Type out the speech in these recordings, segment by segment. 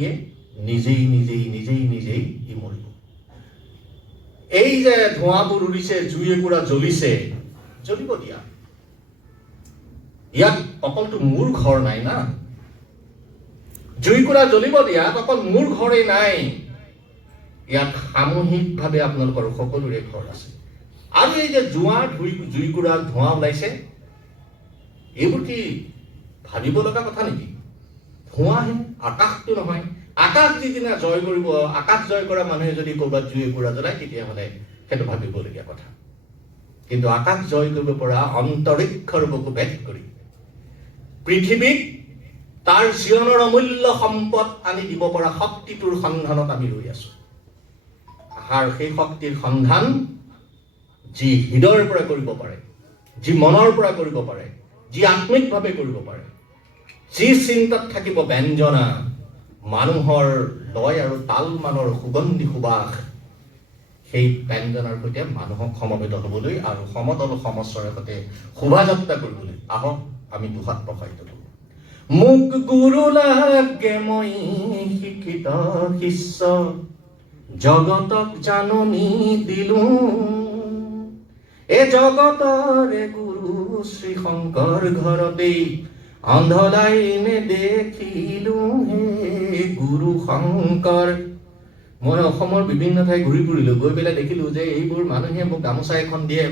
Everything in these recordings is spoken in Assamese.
ইয়ে নিজেই ই মৰিব। এই যে ধোঁৱাবোৰ উৰিছে, জুই একুৰা জ্বলিছে, জ্বলিব দিয়া। ইয়াত অকলতো মোৰ ঘৰ নাই না, জুইকুৰা জ্বলিব দিয়া, অকল মোৰ ঘৰেই নাই, ইয়াত সামূহিকভাৱে আপোনালোকৰ সকলোৰে ঘৰ আছে। আৰু এই যে জুইকুৰা ধোঁৱা ওলাইছে, এইবোৰ কি ভাবিব লগা কথা নেকি? ধোঁৱাহে, আকাশটো নহয়। আকাশ যিদিনা জয় কৰিব, আকাশ জয় কৰা মানুহে যদি ক'ৰবাত জুই একুৰা জ্বলায়, তেতিয়াহ'লে সেইটো ভাবিবলগীয়া কথা। কিন্তু আকাশ জয় কৰিব পৰা, অন্তৰিক্ষৰ বুকু ভেদ কৰি পৃথিৱীক তাৰ জীৱনৰ অমূল্য সম্পদ আনি দিব পৰা শক্তিটোৰ সন্ধানত আমি ৰৈ আছো। আৰু সেই শক্তিৰ সন্ধান যি হৃদয়ৰ পৰা কৰিব পাৰে, যি মনৰ পৰা কৰিব পাৰে, যি আত্মিকভাৱে কৰিব পাৰে, যি চিন্তাত থাকিব ব্যঞ্জনা, মানুহৰ লয় আৰু তাল মানৰ সুগন্ধি সুবাস, সেই ব্যঞ্জনাৰ সৈতে মানুহক সমবেত হ'বলৈ আৰু সমতল সমস্বৰৰ সৈতে শোভাযাত্ৰা কৰিবলৈ আহক আমি দুহাত প্ৰসাৰিত কৰোঁ। মোক গুৰু লাগে মই শিক্ষিত শিষ্য, জগতক জাননী দিলো, এ জগতৰে গুৰু শ্ৰী শংকৰ ঘৰতেই অন্ধলাইনে দেখিলো হে গুৰু শংকৰ। মই অসমৰ বিভিন্ন ঠাই ঘূৰি ফুৰিলো, গৈ পেলাই দেখিলো যে এইবোৰ মানুহে মোক গামোচা এখন দিয়ে,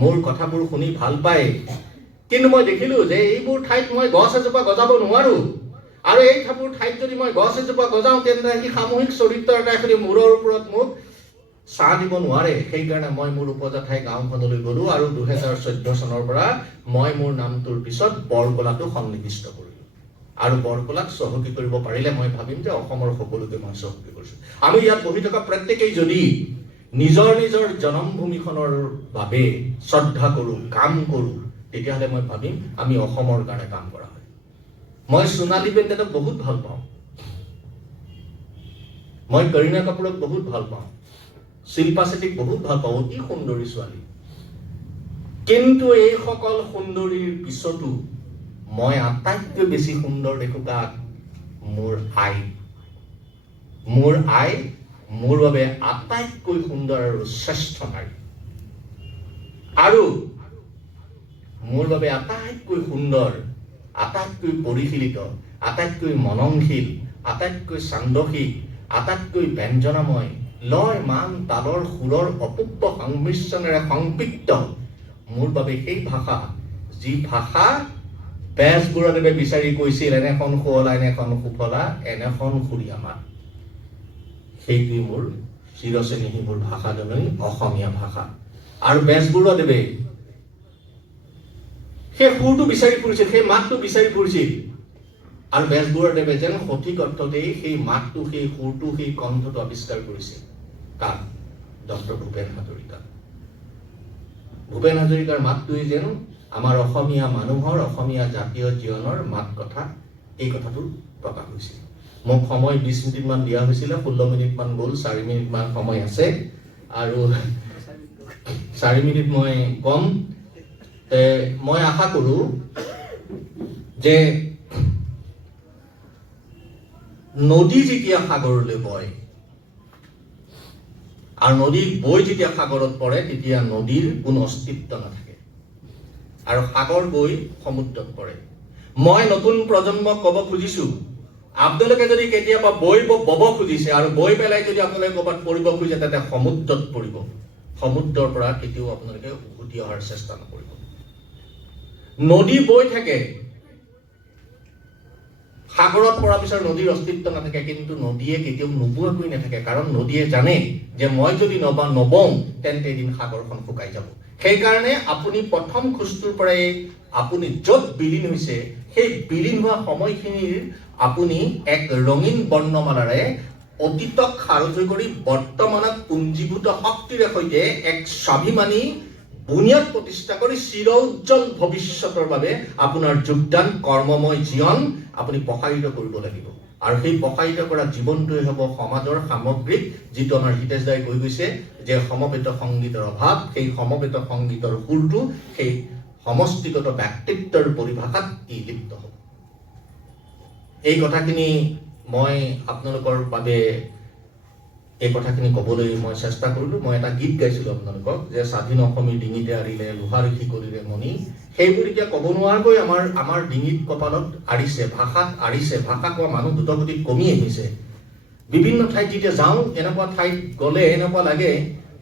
মোৰ কথাবোৰ শুনি ভাল পায়, কিন্তু মই দেখিলো যে এইবোৰ ঠাইত মই গছ এজোপা গজাব নোৱাৰো। আৰু এই ঠাইত যদি মই গছ এজোপা গজাওঁ, তেন্তে সি সামূহিক চৰিত্ৰ এটা এখনি মূৰৰ ওপৰত মোক ছাঁ দিব নোৱাৰে। সেইকাৰণে মই মোৰ উপজা ঠাই গাঁওখনলৈ গলো আৰু 2014 চনৰ পৰা মই মোৰ নামটোৰ পিছত বৰকলাটো সন্নিৱিষ্ট কৰিলো। আৰু বৰকলাক চহকী কৰিব পাৰিলে মই ভাবিম যে অসমৰ সকলোকে মই চহকী কৰিছো। আমি ইয়াত বহি থকা প্ৰত্যেকেই যদি নিজৰ জন্মভূমিখনৰ বাবে শ্ৰদ্ধা কৰো, কাম কৰো, তেতিয়াহ'লে মই ভাবিম আমি অসমৰ কাৰণে কাম কৰা হয়। মই সোণালী বেণ্ডেটক বহুত ভাল পাওঁ, মই কৰীনা কাপুৰক বহুত ভাল পাওঁ, শিল্পা শেট্টিক বহুত ভাল পাওঁ, অতি সুন্দৰী ছোৱালী। কিন্তু এই সকল সুন্দৰীৰ পিছতো মই আটাইতকৈ বেছি সুন্দৰ দেখো কাক? মোৰ আই। মোৰ আই মোৰ বাবে আটাইতকৈ সুন্দৰ আৰু শ্ৰেষ্ঠ নাৰী। আৰু মোৰ বাবে আটাইতকৈ সুন্দৰ, আটাইতকৈ পৰিশীলিত, আটাইতকৈ মননশীল, আটাইতকৈ ছান্দসিক, আটাইতকৈ ব্যঞ্জনাময়, লয় মান তালৰ সুৰৰ অপূৰ্ব সংমিশ্ৰণেৰে সংপৃক্ত মোৰ বাবে সেই ভাষা, যি ভাষা বেজবৰুৱাদেৱে বিচাৰি কৈছিল, এনেখন শুৱলা, এনেখন সুফলা, এনেখন সুৰীয়া মাত। সেইটোৱেই মোৰ চিৰচেনেহী মোৰ ভাষা জননী অসমীয়া ভাষা। আৰু বেজবৰুৱাদেৱে সেই সুৰটো বিচাৰি ফুৰিছিল, সেই মাতটো বিচাৰি ফুৰিছিল। আৰু বেজবৰুৱাদেৱে যেন সঠিক অৰ্থতেই সেই মাতটো, সেই সুৰটো, সেই কণ্ঠটো আৱিষ্কাৰ কৰিছিল। কাক? ডক্টৰ ভূপেন হাজৰিকা। ভূপেন হাজৰিকাৰ মাতটোৱে যেন আমাৰ অসমীয়া মানুহৰ, অসমীয়া জাতীয় জীৱনৰ মাত কথা, এই কথাটো প্ৰকাশ হৈছিল। মোক সময় 20 মিনিটমান দিয়া হৈছিলে, 16 মিনিটমান গ'ল, 4 মিনিটমান সময় আছে। আৰু 4 মিনিট মই কম। মই আশা কৰো যে নদী যেতিয়া সাগৰলৈ বয় আৰু নদী বৈ যেতিয়া সাগৰত পৰে, তেতিয়া নদীৰ কোনো অস্তিত্ব নাথাকে আৰু সাগৰ গৈ সমুদ্ৰত পৰে। মই নতুন প্ৰজন্মক ক'ব খুজিছো, আপোনালোকে যদি কেতিয়াবা বব খুজিছে আৰু বৈ পেলাই যদি আপোনালোকে ক'ৰবাত পৰিব খুজিছে, তাতে সমুদ্ৰত পৰিব। সমুদ্ৰৰ পৰা কেতিয়াও আপোনালোকে উভতি অহাৰ চেষ্টা নকৰিব। নদী বৈ থাকে, সাগৰত পৰাৰ পিছত নদীৰ অস্তিত্ব নাথাকে, কিন্তু নদীয়ে কেতিয়াও নোবোৱাকৈ নাথাকে। কাৰণ নদীয়ে জানে যে মই যদি নবওঁ, তেন্তে এদিন সাগৰখন শুকাই যাব। সেইকাৰণে আপুনি প্ৰথম খোজটোৰ পৰাই আপুনি য'ত বিলীন হৈছে, সেই বিলীন হোৱা সময়খিনিৰ আপুনি এক ৰঙীন বৰ্ণমালাৰে অতীতক সাৰথৈ কৰি বৰ্তমানত পুঞ্জীভূত শক্তিৰে সৈতে এক স্বাভিমানী বুনিয়াদ প্ৰতিষ্ঠা কৰি চিৰ উজ্জ্বল ভৱিষ্যতৰ বাবে আপোনাৰ যোগদান, কৰ্মময় জীৱন আপুনি প্ৰসাৰিত কৰিব লাগিব। আৰু সেই প্ৰসাৰিত কৰা জীৱনটোৱে হ'ব সমাজৰ সামগ্ৰিক, যিটো আমাৰ হিতেশ দাই কৈ গৈছে যে সমবেত সংগীতৰ অভাৱ, সেই সমবেত সংগীতৰ সুৰটো সেই সমষ্টিগত ব্যক্তিত্বৰ পৰিভাষাত ই লিপ্ত হ'ব। এই কথাখিনি মই আপোনালোকৰ বাবে এই কথাখিনি ক'বলৈ মই চেষ্টা কৰিলোঁ। মই এটা গীত গাইছিলোঁ আপোনালোকক, যে স্বাধীন অসমীৰ ডিঙিতে আৰিলে লোহাৰ শিকলিৰে মণি। সেইবোৰ এতিয়া ক'ব নোৱাৰাকৈ আমাৰ ডিঙিত কপালত আৰিছে, ভাষাত আৰিছে। ভাষা কোৱা মানুহ দ্ৰুতগতিত কমি আহিছে। বিভিন্ন ঠাইত যেতিয়া যাওঁ, এনেকুৱা ঠাইত গ'লে এনেকুৱা লাগে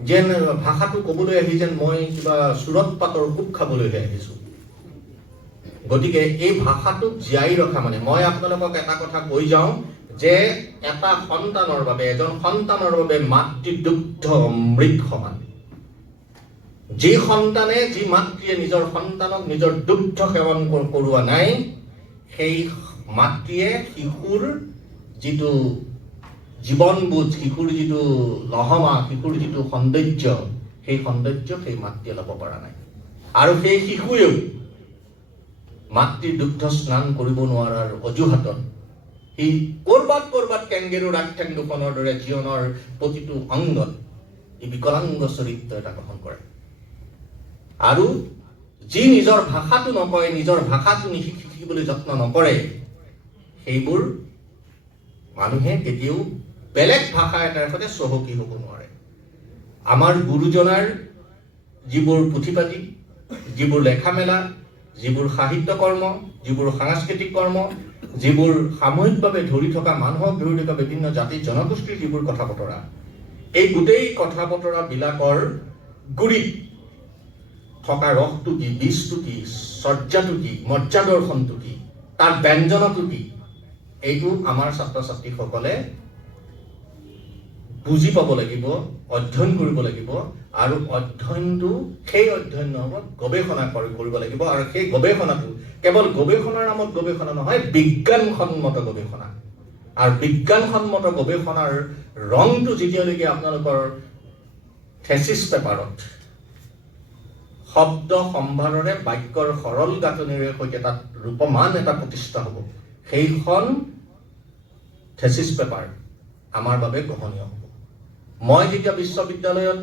যেন ভাষাটো ক'বলৈ আহি যেন মই কিবা চুৰত পাতৰ কোব খাবলৈহে আহিছোঁ। গতিকে এই ভাষাটোক জীয়াই ৰখা মানে, মই আপোনালোকক এটা কথা কৈ যাওঁ যে এটা সন্তানৰ বাবে, এজন সন্তানৰ বাবে মাতৃদুগ্ধ অমৃত সমান। যি সন্তানে, যি মাতৃয়ে নিজৰ সন্তানক নিজৰ দুগ্ধ সেৱন কৰোৱা নাই, সেই মাতৃয়ে শিশুৰ যিটো জীৱনবোধ, শিশুৰ যিটো লহমা, শিশুৰ যিটো সৌন্দৰ্য, সেই সৌন্দৰ্য সেই মাতৃয়ে ল'ব পৰা নাই। আৰু সেই শিশুৱেও মাতৃৰ দুগ্ধ স্নান কৰিব নোৱাৰাৰ অজুহাতত সি ক'ৰবাত কেংগেৰুৰ আগঠেং দুখনৰ দৰে জীৱনৰ প্ৰতিটো অংগত ই বিকলাংগ চৰিত্ৰ এটা গ্ৰহণ কৰে। আৰু যি নিজৰ ভাষাটো নকয়, নিজৰ ভাষাটো শিকিবলৈ যত্ন নকৰে, সেইবোৰ মানুহে কেতিয়াও বেলেগ ভাষা এটাৰ সৈতে চহকী হ'ব নোৱাৰে। আমাৰ গুৰুজনাৰ যিবোৰ পুথি পাতি, যিবোৰ লেখা মেলা, যিবোৰ সাহিত্য কৰ্ম, যিবোৰ সাংস্কৃতিক কৰ্ম, যিবোৰ সামূহিকভাৱে ধৰি থকা মানুহক ধৰি থকা বিভিন্ন জাতি জনগোষ্ঠীৰ যিবোৰ কথা বতৰা, এই গোটেই কথা বতৰাবিলাকৰ গুৰিত থকা ৰসটো কি, বীজটো কি, চৰ্যাটো কি, মৰ্যাদৰ্শনটো কি, তাৰ ব্যঞ্জনটো কি, এইটো আমাৰ ছাত্ৰ ছাত্ৰীসকলে বুজি পাব লাগিব, অধ্যয়ন কৰিব লাগিব। আৰু অধ্যয়নটো, সেই অধ্যয়ন নহ'ব, গৱেষণা কৰিব লাগিব। আৰু সেই গৱেষণাটো কেৱল গৱেষণাৰ নামত গৱেষণা নহয়, বিজ্ঞানসন্মত গৱেষণা। আৰু বিজ্ঞানসন্মত গৱেষণাৰ ৰংটো যেতিয়ালৈকে আপোনালোকৰ থেচিছ পেপাৰত শব্দ সম্ভাৰেৰে, বাক্যৰ সৰল গাঁথনিৰে সৈতে তাত ৰূপমান এটা প্ৰতিষ্ঠা হ'ব, সেইখন থেচিছ পেপাৰ আমাৰ বাবে গ্ৰহণীয় হ'ব। মই যেতিয়া বিশ্ববিদ্যালয়ত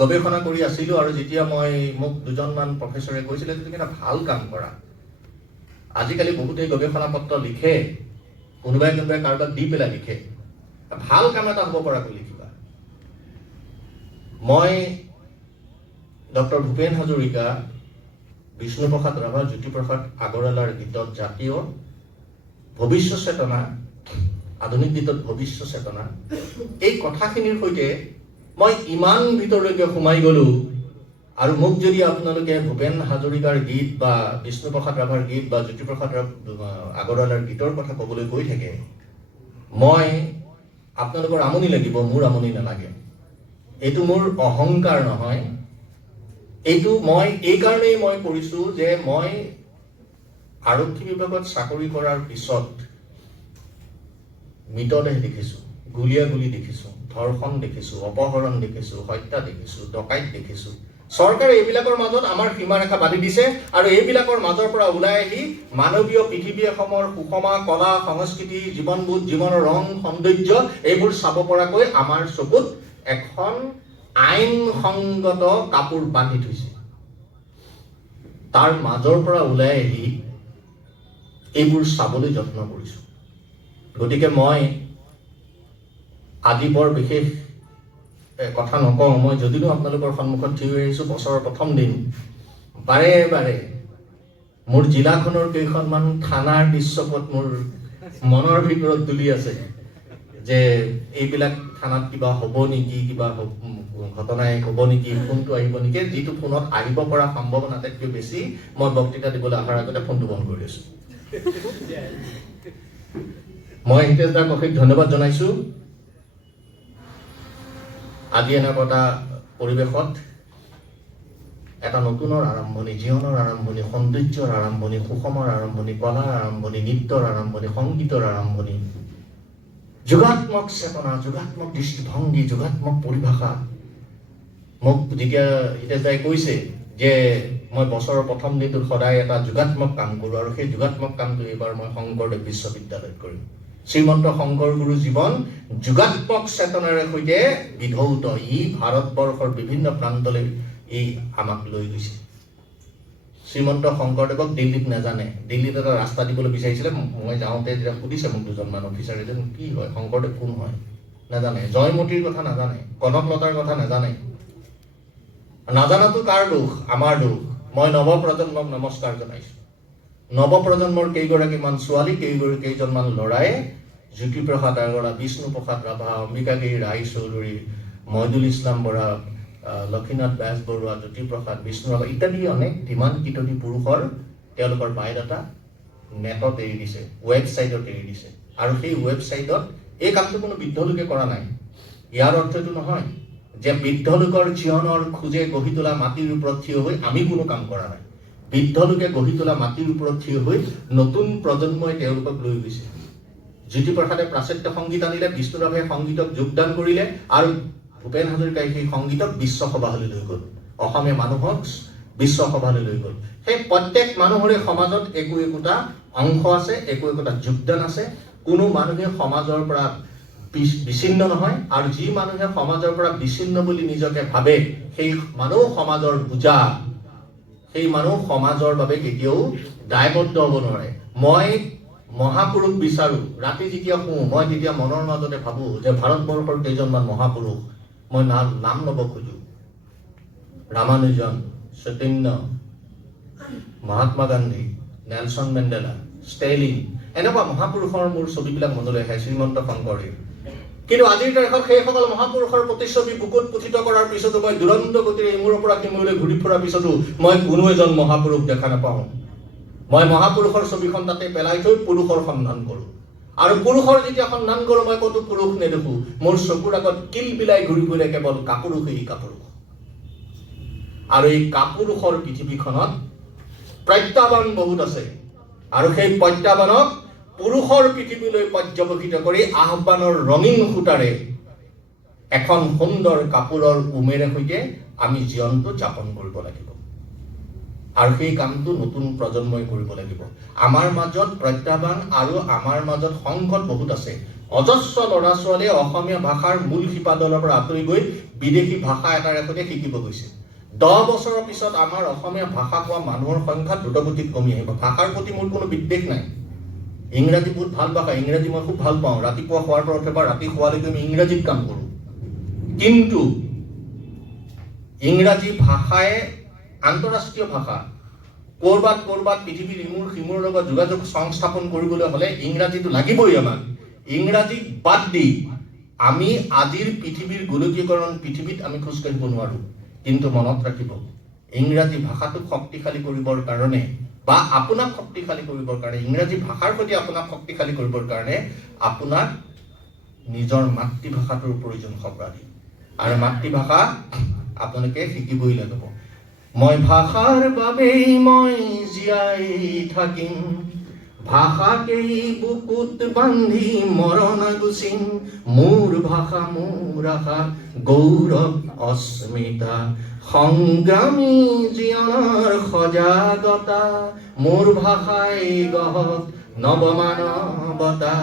গৱেষণা কৰি আছিলোঁ, আৰু যেতিয়া মোক দুজনমান প্ৰফেচৰে কৈছিলে যে তুমি এটা ভাল কাম কৰা, আজিকালি বহুতেই গৱেষণা পত্ৰ লিখে, কোনোবাই কাৰোবাক দি পেলাই লিখে, ভাল কাম এটা হ'ব পৰাকৈ লিখিবা। মই ডক্টৰ ভূপেন হাজৰিকা, বিষ্ণুপ্ৰসাদ ৰাভা, জ্যোতিপ্ৰসাদ আগৰৱালাৰ গীতত জাতীয় ভৱিষ্য চেতনা, আধুনিক গীতত ভৱিষ্য চেতনা, এই কথাখিনিৰ সৈতে মই ইমান ভিতৰলৈকে সোমাই গ'লো। আৰু মোক যদি আপোনালোকে ভূপেন হাজৰিকাৰ গীত বা বিষ্ণুপ্ৰসাদ ৰাভাৰ গীত বা জ্যোতিপ্ৰসাদ আগৰৱালাৰ গীতৰ কথা ক'বলৈ কৈ থাকে, আপোনালোকৰ আমনি লাগিব, মোৰ আমনি নালাগে। এইটো মোৰ অহংকাৰ নহয়, এইটো এই কাৰণেই মই কৰিছোঁ যে মই আৰক্ষী বিভাগত চাকৰি কৰাৰ পিছত মৃতদেহ দেখিছোঁ, গুলীয়াগুলি দেখিছোঁ, ধৰ্ষণ দেখিছোঁ, অপহৰণ দেখিছোঁ, হত্যা দেখিছোঁ, ডকাইত দেখিছোঁ। চৰকাৰে এইবিলাকৰ মাজত আমাৰ সীমাৰেখা বান্ধি দিছে। আৰু এইবিলাকৰ মাজৰ পৰা ওলাই আহি মানৱীয় পৃথিৱী এখনৰ সুষমা কলা, সংস্কৃতি, জীৱনবোধ, জীৱনৰ ৰং, সৌন্দৰ্য, এইবোৰ চাব পৰাকৈ আমাৰ চকুত এখন আইনসংগত কাপোৰ বান্ধি থৈছে। তাৰ মাজৰ পৰা ওলাই আহি এইবোৰ চাবলৈ যত্ন কৰিছোঁ। গতিকে মই আজি বৰ বিশেষ কথা নকওঁ। মই যদিও আপোনালোকৰ সন্মুখত থিয় হৈ আহিছোঁ বছৰৰ প্ৰথম দিন, বাৰে বাৰে মোৰ জিলাখনৰ কেইখনমান থানাৰ দৃশ্যপট মোৰ মনৰ ভিতৰত তুলি আছে যে এইবিলাক থানাত কিবা হ'ব নেকি, কিবা ঘটনাই হ'ব নেকি, ফোনটো আহিব নেকি। যিটো ফোনত আহিব পৰা সম্ভাৱনা আটাইতকৈ বেছি, মই বক্তৃতা দিবলৈ অহাৰ আগতে ফোনটো বন্ধ কৰি আছোঁ। মই হিতেশ দাক অশেষ ধন্যবাদ জনাইছোঁ। আজি এনেকুৱা এটা পৰিৱেশত এটা নতুনৰ আৰম্ভণি, জীৱনৰ আৰম্ভণি, সৌন্দৰ্যৰ আৰম্ভণি, সুষমৰ আৰম্ভণি, কলাৰ আৰম্ভণি, নৃত্যৰ আৰম্ভণি, সংগীতৰ আৰম্ভণি, যোগাত্মক চেতনা, যোগাত্মক দৃষ্টিভংগী, যোগাত্মক পৰিভাষা। মোক যেতিয়া হিতেশ দাই কৈছে যে মই বছৰৰ প্ৰথম দিনটোত সদায় এটা যোগাত্মক কাম কৰোঁ, আৰু সেই যোগাত্মক কামটো এইবাৰ মই শংকৰদেৱ বিশ্ববিদ্যালয়ত কৰিম। শ্ৰীমন্ত শংকৰ গুৰু জীৱন যোগাত্মক চেতনাৰে সৈতে বিধৌত। ই ভাৰতবৰ্ষৰ বিভিন্ন প্ৰান্তলৈ আমাক লৈ গৈছে। শ্ৰীমন্ত শংকৰদেৱক দিল্লীত নাজানে, দিল্লীত এটা ৰাস্তা দিবলৈ বিচাৰিছিলে। মই যাওঁতে যেতিয়া সুধিছে মোক দুজনমান অফিচাৰে যে কি হয়, শংকৰদেৱ কোন হয় নাজানে, জয়মতীৰ কথা নাজানে, কনকলতাৰ কথা নাজানে। নাজানাটো কাৰ দোষ? আমাৰ দোষ। মই নৱপ্ৰজন্মক নমস্কাৰ জনাইছোঁ। নৱপ্ৰজন্মৰ কেইগৰাকীমান ছোৱালী, কেইজনমান ল'ৰাই জ্যোতিপ্ৰসাদ আগৰৱালা, বিষ্ণুপ্ৰসাদ ৰাভা, অম্বিকাগিৰি ৰায়চৌধুৰী, মইদুল ইছলাম বৰা, লক্ষীনাথ বেজবৰুৱা, জ্যোতিপ্ৰসাদ, বিষ্ণু ৰাভা ইত্যাদি অনেক ধীমান কিতনী পুৰুষৰ তেওঁলোকৰ বায়'ডাটা নেটত এৰি দিছে, ৱেবছাইটত এৰি দিছে। আৰু সেই ৱেবছাইটত এই কামটো কোনো বৃদ্ধ লোকে কৰা নাই। ইয়াৰ অৰ্থ এইটো নহয় যে বৃদ্ধ লোকৰ জীৱনৰ খোজে গঢ়ি তোলা মাটিৰ ওপৰত থিয় হৈ আমি কোনো কাম কৰা নাই। বৃদ্ধ লোকে গঢ়ি তোলা মাটিৰ ওপৰত থিয় হৈ নতুন প্ৰজন্মই তেওঁলোকক লৈ গৈছে। জ্যোতিপ্ৰসাদে প্ৰাচাত্য সংগীত আনিলে, বিষ্ণু ৰাভাই সংগীতক যোগদান কৰিলে, আৰু ভূপেন হাজৰিকাই সেই সংগীতক বিশ্বসভালৈ লৈ গ'ল, অসমীয়া মানুহক বিশ্বসভালৈ লৈ গ'ল। সেই প্ৰত্যেক মানুহৰে সমাজত একোটা অংশ আছে, একোটা যোগদান আছে। কোনো মানুহে সমাজৰ পৰা বিচ্ছিন্ন নহয়, আৰু যি মানুহে সমাজৰ পৰা বিচ্ছিন্ন বুলি নিজকে ভাবে সেই মানুহ সমাজৰ বোজা, সেই মানুহ সমাজৰ বাবে কেতিয়াও দায়বদ্ধ হ'ব নোৱাৰে। মই মহাপুৰুষ বিচাৰোঁ। ৰাতি যেতিয়া শুওঁ মই তেতিয়া মনৰ মাজতে ভাবোঁ যে ভাৰতবৰ্ষৰ কেইজনমান মহাপুৰুষ মই নাম ল'ব খোজোঁ। Ramanujan, Chaitanya, Mahatma Gandhi, Nelson Mandela, Stalin, এনেকুৱা মহাপুৰুষৰ মোৰ ছবিবিলাক মনলৈ আহে, শ্ৰীমন্ত শংকৰদেৱ। কিন্তু আজিৰ তাৰিখত সেইসকল মহাপুৰুষৰ প্ৰতিচ্ছবি বুকুত পুথিত কৰাৰ পিছতো মই দুৰন্ত গতিৰে ইমূৰৰ পৰা সিমূৰলৈ ঘূৰি ফুৰাৰ পিছতো মই কোনো এজন মহাপুৰুষ দেখা নাপাওঁ। মই মহাপুৰুষৰ ছবিখন তাতে পেলাই থৈ পুৰুষৰ সন্ধান কৰোঁ, আৰু পুৰুষৰ যেতিয়া সন্ধান কৰোঁ মই ক'তো পুৰুষ নেদেখোঁ। মোৰ চকুৰ আগত কিল বিলাই ঘূৰি ফুৰে কেৱল কাপুৰুষেই কাপুৰুষ। আৰু এই কাপুৰুষৰ পৃথিৱীখনত প্ৰত্যাহ্বান বহুত আছে, আৰু সেই প্ৰত্যাহ্বানক পুৰুষৰ পৃথিৱীলৈ পৰ্যবেক্ষিত কৰি আহ্বানৰ ৰঙীন সূতাৰে এখন সুন্দৰ কাপোৰৰ উমেৰে সৈতে আমি জীৱনটো যাপন কৰিব লাগিব। আৰু সেই কামটো নতুন প্ৰজন্মই কৰিব লাগিব। আমাৰ মাজত প্ৰত্যাহ্বান আৰু আমাৰ মাজত সংকট বহুত আছে। অজস্ৰ ল'ৰা ছোৱালীয়ে অসমীয়া ভাষাৰ মূল শিপাডালৰ পৰা আঁতৰি গৈ বিদেশী ভাষা এটাৰ সৈতে শিকিব গৈছে। 10 বছৰৰ পিছত আমাৰ অসমীয়া ভাষা কোৱা মানুহৰ সংখ্যা দ্ৰুতগতিত কমি আহিব। ভাষাৰ প্ৰতি মোৰ কোনো বিদ্বেষ নাই। ইংৰাজী বহুত ভাল ভাষা, ইংৰাজী মই খুব ভাল পাওঁ। ৰাতিপুৱা শোৱাৰ পৰা উঠে বা ৰাতি শোৱালৈকে আমি ইংৰাজীত কাম কৰোঁ। কিন্তু ইংৰাজী ভাষাই আন্তঃৰাষ্ট্ৰীয় ভাষা। ক'ৰবাত পৃথিৱীৰ ইমূৰ সিমূৰৰ লগত যোগাযোগ সংস্থাপন কৰিবলৈ হ'লে ইংৰাজীটো লাগিবই আমাক। ইংৰাজী বাদ দি আমি আজিৰ পৃথিৱীৰ গোলকীয়কৰণ পৃথিৱীত আমি খোজকাঢ়িব নোৱাৰোঁ। কিন্তু মনত ৰাখিব, ইংৰাজী ভাষাটোক শক্তিশালী কৰিবৰ কাৰণে বা আপোনাক শক্তিশালী কৰিবৰ কাৰণে, ইংৰাজী ভাষাৰ সৈতে আপোনাক শক্তিশালী কৰিবৰ কাৰণে আপোনাক নিজৰ মাতৃভাষাটোৰ প্ৰয়োজন সৰ্বাধিক। আৰু মাতৃভাষা আপোনালোকে শিকিবই লাগিব। মই ভাষাৰ বাবেই মই জীয়াই থাকিম, ভাষাকেই বুকুত বান্ধি মৰণ গুচিম। মোৰ ভাষা মোৰ আশা, গৌৰৱ অস্মিতা, সংগ্ৰামী জীৱনৰ সজাগতা। মোৰ ভাষাই গঢ়ক নৱমানৱতা,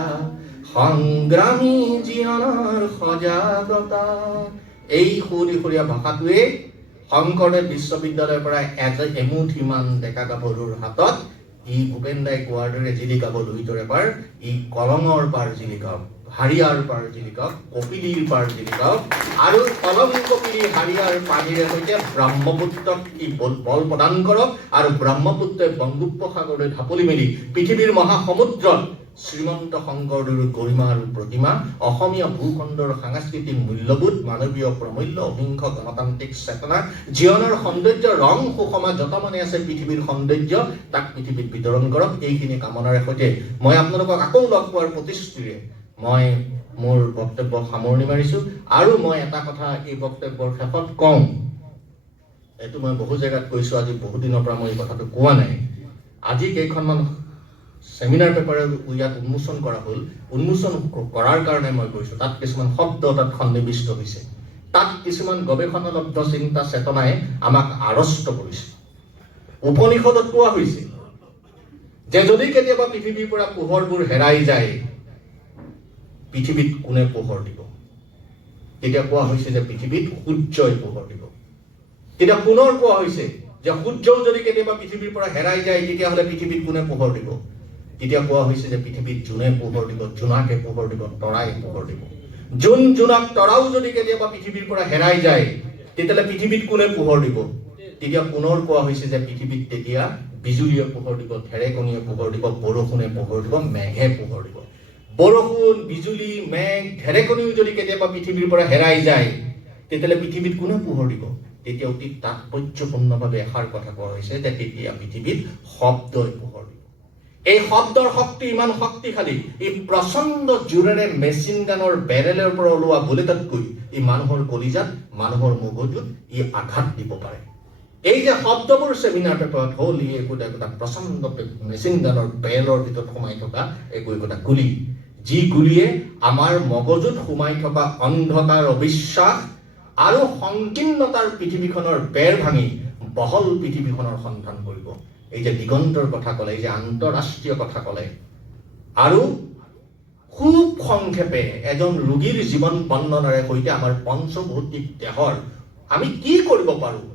সংগ্ৰামী জীৱনৰ সজাগতা। এই সুদীঘলীয়া ভাষাটোৱে শংকৰদেৱ বিশ্ববিদ্যালয়ৰ পৰা এমুঠিমান ডেকা গাভৰুৰ হাতত ই ভূপেন দাই কোৱাৰ দৰে জিলিকাব লুইতৰে পাৰ, ই কলঙৰ পাৰ জিলিকাওক, হাৰিয়াৰ পাৰ জিলিকাওক, কপিলীৰ পাৰ জিলিকাওক, আৰু কলং কপিলী হাৰিয়াৰ পানীৰে সৈতে ব্ৰহ্মপুত্ৰক ই বল প্ৰদান কৰক, আৰু ব্ৰহ্মপুত্ৰই বংগোপসাগৰলৈ ঢাপলি মেলি পৃথিৱীৰ মহাসমুদ্ৰত শ্ৰীমন্ত শংকৰদেৱৰ গৰিমা আৰু প্ৰতিমা, অসমীয়া ভূখণ্ডৰ সাংস্কৃতিক মূল্যবোধ, মানৱীয় প্ৰমূল্য, অহিংস গণতান্ত্ৰিক চেতনা, জীৱনৰ সৌন্দৰ্য, ৰং সুষমা যত মানে আছে পৃথিৱীৰ সৌন্দৰ্য, তাক পৃথিৱীত বিতৰণ কৰক। এইখিনি কামনাৰে সৈতে মই আপোনালোকক আকৌ লগ পোৱাৰ প্ৰতিশ্ৰুতিৰে মই মোৰ বক্তব্য সামৰণি মাৰিছোঁ। আৰু মই এটা কথা এই বক্তব্যৰ শেষত কওঁ, এইটো মই বহু জেগাত কৈছোঁ, আজি বহুদিনৰ পৰা মই এই কথাটো কোৱা নাই। আজি কেইখনমান সেমিনাৰ পেপাৰে ইয়াত উন্মোচন কৰা হ'ল। উন্মোচন কৰাৰ কাৰণে মই কৈছোঁ, তাত কিছুমান শব্দ তাত সন্নিৱিষ্ট হৈছে, তাত কিছুমান গৱেষণালব্ধ চিন্তা চেতনাই আমাক আড়ষ্ট কৰিছে। উপনিষদত কোৱা হৈছে যে যদি কেতিয়াবা পৃথিৱীৰ পৰা পোহৰবোৰ হেৰাই যায়, পৃথিৱীত কোনে পোহৰ দিব? তেতিয়া কোৱা হৈছে যে পৃথিৱীত সূৰ্যই পোহৰ দিব। তেতিয়া পুনৰ কোৱা হৈছে যে সূৰ্যও যদি কেতিয়াবা পৃথিৱীৰ পৰা হেৰাই যায় তেতিয়াহ'লে পৃথিৱীত কোনে পোহৰ দিব? তেতিয়া কোৱা হৈছে যে পৃথিৱীত জোনে পোহৰ দিব, জোনাকে পোহৰ দিব, তৰাই পোহৰ দিব। জোন জোনাক তৰাও যদি কেতিয়াবা পৃথিৱীৰ পৰা হেৰাই যায় তেতিয়াহ'লে পৃথিৱীত কোনে পোহৰ দিব? তেতিয়া পুনৰ কোৱা হৈছে যে পৃথিৱীত তেতিয়া বিজুলীয়ে পোহৰ দিব, ঢেৰেকণীয়ে পোহৰ দিব, বৰষুণে পোহৰ দিব, মেঘে পোহৰ দিব। বৰষুণ, বিজুলী, মেঘ, ঢেৰেকণীও যদি কেতিয়াবা পৃথিৱীৰ পৰা হেৰাই যায় তেতিয়াহ'লে পৃথিৱীত কোনে পোহৰ দিব? তেতিয়া অতি তাৎপৰ্যপূৰ্ণভাৱে এষাৰ কথা কোৱা হৈছে যে তেতিয়া পৃথিৱীত শব্দই পোহৰ দিব। এই শব্দৰ শক্তি ইমান শক্তিশালী, এই প্ৰচণ্ড জোৰেৰে মেচিন গানৰ বেৰেলৰ পৰা ওলোৱা বুলেটতকৈ ই মানুহৰ কলিজাত, মানুহৰ মগজুত ই আঘাত দিব পাৰে। এই যে শব্দবোৰ চেমিনাৰ পেপাৰত হ'ল, ই একোটা প্ৰচণ্ড মেচিন গানৰ বেৰেলৰ ভিতৰত সোমাই থকা একোটা গুলী, যি গুলীয়ে আমাৰ মগজুত সোমাই থকা অন্ধকাৰ, অবিশ্বাস আৰু সংকীৰ্ণতাৰ পৃথিৱীখনৰ বেৰ ভাঙি বহল পৃথিৱীখনৰ সন্ধান কৰিব। এই যে দিগন্তৰ কথা ক'লে, এই যে আন্তঃৰাষ্ট্ৰীয় কথা ক'লে, আৰু খুব সংক্ষেপে এজন ৰোগীৰ জীৱন বৰ্ণনাৰে সৈতে আমাৰ পঞ্চভৌতিক দেহৰ আমি কি কৰিব পাৰোঁ,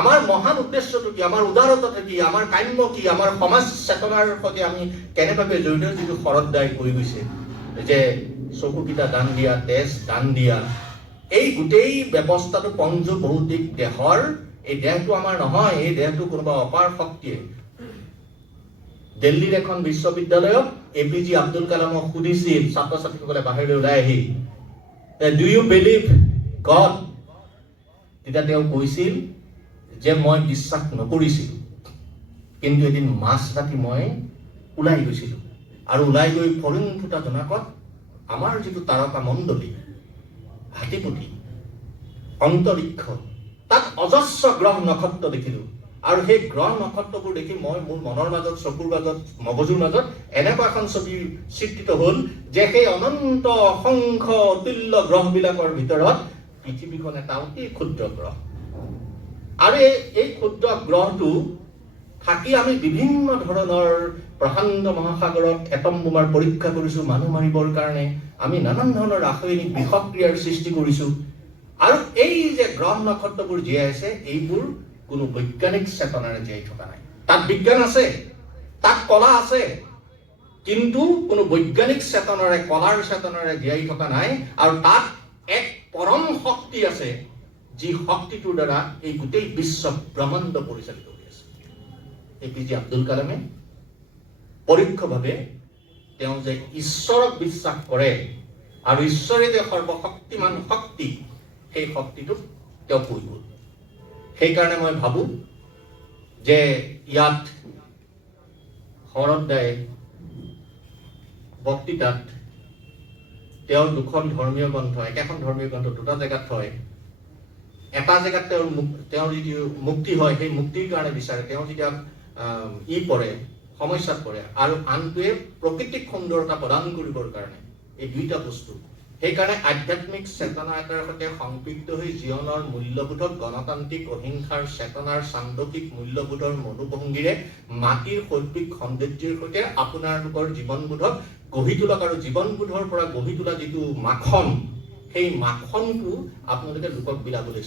আমাৰ মহান উদ্দেশ্যটো কি, আমাৰ উদাৰতাটো কি, আমাৰ কাম্য কি, আমাৰ সমাজ চেতনাৰ সৈতে আমি কেনেভাৱে জড়িত, যিটো শৰৎ দাই কৈ গৈছে যে চকুকেইটা দান দিয়া, তেজ দান দিয়া, এই গোটেই ব্যৱস্থাটো পঞ্চভৌতিক দেহৰ। এই দেহটো আমাৰ নহয়, এই দেহটো কোনোবা অপাৰ শক্তিয়ে। দিল্লীৰ এখন বিশ্ববিদ্যালয়ত APJ আব্দুল কালামক সুধিছিল ছাত্ৰ ছাত্ৰীসকলে বাহিৰলৈ ওলাই আহি, ডু ইউ বিলিভ গড? তেতিয়া তেওঁ কৈছিল যে মই বিশ্বাস নকৰিছিলোঁ, কিন্তু এদিন মাছ ৰাতি মই ওলাই গৈছিলোঁ, আৰু ওলাই গৈ ফৰিং ফুটা জোনাকত আমাৰ যিটো তাৰকা মণ্ডলী, হাতীপতি, অন্তৰীক্ষ, তাত অজস্ৰ গ্ৰহ নক্ষত্ৰ দেখিলোঁ। আৰু সেই গ্ৰহ নক্ষত্ৰবোৰ দেখি মই মোৰ মনৰ মাজত, চকুৰ মাজত, মগজুৰ মাজত এনেকুৱা এখন ছবি চিত্ৰিত হ'ল যে সেই অনন্ত অসংখ্য অতুল্য গ্ৰহবিলাকৰ ভিতৰত পৃথিৱীখন এটা অতি ক্ষুদ্ৰ গ্ৰহ। আৰু এই ক্ষুদ্ৰ গ্ৰহটো থাকি আমি বিভিন্ন ধৰণৰ প্ৰশান্ত মহাসাগৰত এটম বোমাৰ পৰীক্ষা কৰিছোঁ মানুহ মাৰিবৰ কাৰণে, আমি নানান ধৰণৰ ৰাসায়নিক বিষক্ৰিয়াৰ সৃষ্টি কৰিছোঁ। আৰু এই যে গ্ৰহ নক্ষত্ৰবোৰ জীয়াই আছে, এইবোৰ কোনো বৈজ্ঞানিক চেতনাৰে জীয়াই থকা নাই। তাত বিজ্ঞান আছে, তাত কলা আছে, কিন্তু কোনো বৈজ্ঞানিক চেতনাৰে, কলাৰ চেতনাৰে জীয়াই থকা নাই। আৰু তাত এক পৰম শক্তি আছে, যি শক্তিটোৰ দ্বাৰা এই গোটেই বিশ্ব ব্ৰহ্মাণ্ড পৰিচালিত হৈ আছে। APJ আব্দুল কালামে পৰোক্ষভাৱে তেওঁ যে ঈশ্বৰক বিশ্বাস কৰে আৰু ঈশ্বৰে যে সৰ্বশক্তিমান শক্তি, সেই শক্তিটোক তেওঁ কৈ গ'ল। সেইকাৰণে মই ভাবোঁ যে ইয়াত শৰৎ দায়ে বক্তৃতাত তেওঁৰ দুখন ধৰ্মীয় গ্ৰন্থ, একেখন ধৰ্মীয় গ্ৰন্থ দুটা জেগাত থয়। এটা জেগাত তেওঁৰ যিটো মুক্তি হয়, সেই মুক্তিৰ কাৰণে বিচাৰে, তেওঁ যেতিয়া পৰে, সমস্যাত পৰে, আৰু আনটোৱে প্ৰকৃতিক সুন্দৰতা প্ৰদান কৰিবৰ কাৰণে। এই দুইটা বস্তু, সেইকাৰণে আধ্যাত্মিক চেতনা এটাৰ সৈতে সংপৃক্ত হৈ জীৱনৰ মূল্যবোধক, গণতান্ত্ৰিক অহিংসাৰ চেতনাৰ চান্দকিক মূল্যবোধৰ মনোভংগীৰে মাটিৰ শৈল্পিক সৌন্দৰ্যৰ সৈতে আপোনালোকৰ জীৱনবোধক গঢ়ি তোলক, আৰু জীৱনবোধৰ পৰা গঢ়ি তোলা যিটো মাখন, সেই মাখনটো আপোনালোকে লোকক বিলাবলৈ